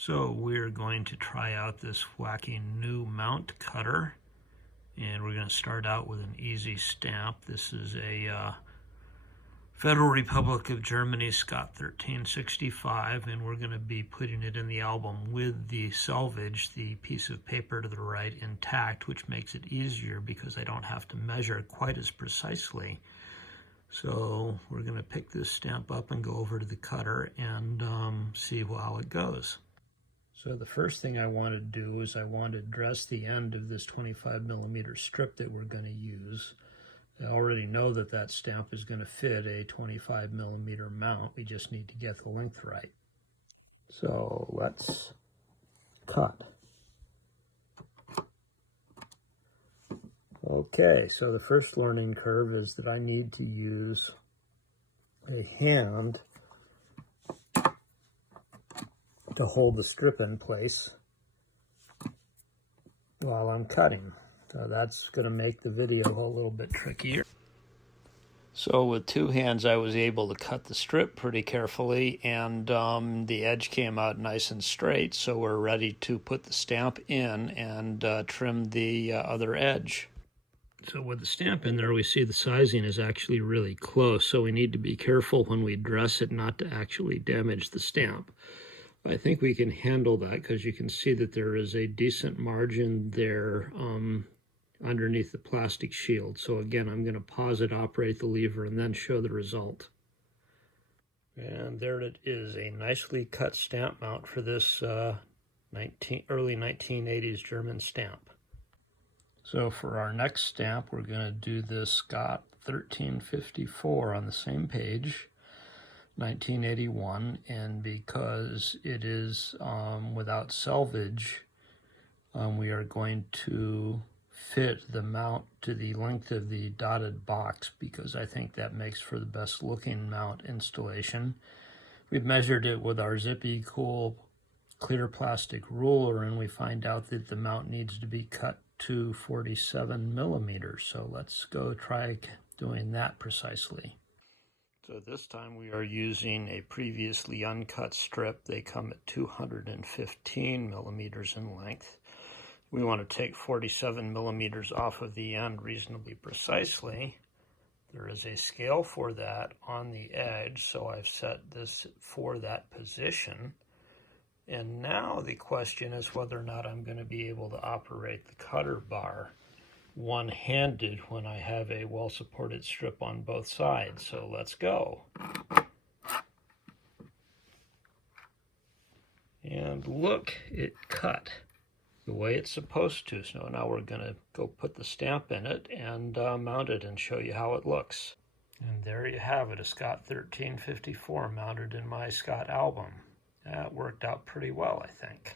So we're going to try out this wacky new mount cutter, and we're going to start out with an easy stamp. This is a Federal Republic of Germany Scott 1365, and we're going to be putting it in the album with the salvage, the piece of paper to the right, intact, which makes it easier because I don't have to measure quite as precisely. So we're going to pick this stamp up and go over to the cutter and see how it goes. So the first thing I want to do is I want to dress the end of this 25mm strip that we're going to use. I already know that that stamp is going to fit a 25mm mount. We just need to get the length right. So let's cut. Okay, so the first learning curve is that I need to use a hand to hold the strip in place while I'm cutting. So that's going to make the video a little bit trickier. So with two hands I was able to cut the strip pretty carefully, and the edge came out nice and straight, so we're ready to put the stamp in and trim the other edge. So with the stamp in there, we see the sizing is actually really close, so we need to be careful when we dress it not to actually damage the stamp. I think we can handle that because you can see that there is a decent margin there underneath the plastic shield. So again, I'm going to pause it, operate the lever, and then show the result. And there it is, a nicely cut stamp mount for this early 1980s German stamp. So for our next stamp, we're going to do this Scott 1354 on the same page. 1981, and because it is without selvage, we are going to fit the mount to the length of the dotted box because I think that makes for the best looking mount installation. We've measured it with our Zippy Cool clear plastic ruler, and we find out that the mount needs to be cut to 47mm. So let's go try doing that precisely. So this time we are using a previously uncut strip. They come at 215mm in length. We want to take 47mm off of the end reasonably precisely. There is a scale for that on the edge, so I've set this for that position. And now the question is whether or not I'm going to be able to operate the cutter bar one-handed when I have a well-supported strip on both sides. So let's go. And look, it cut the way it's supposed to. So now we're going to go put the stamp in it and mount it and show you how it looks. And there you have it, a Scott 1354 mounted in my Scott album. That worked out pretty well, I think.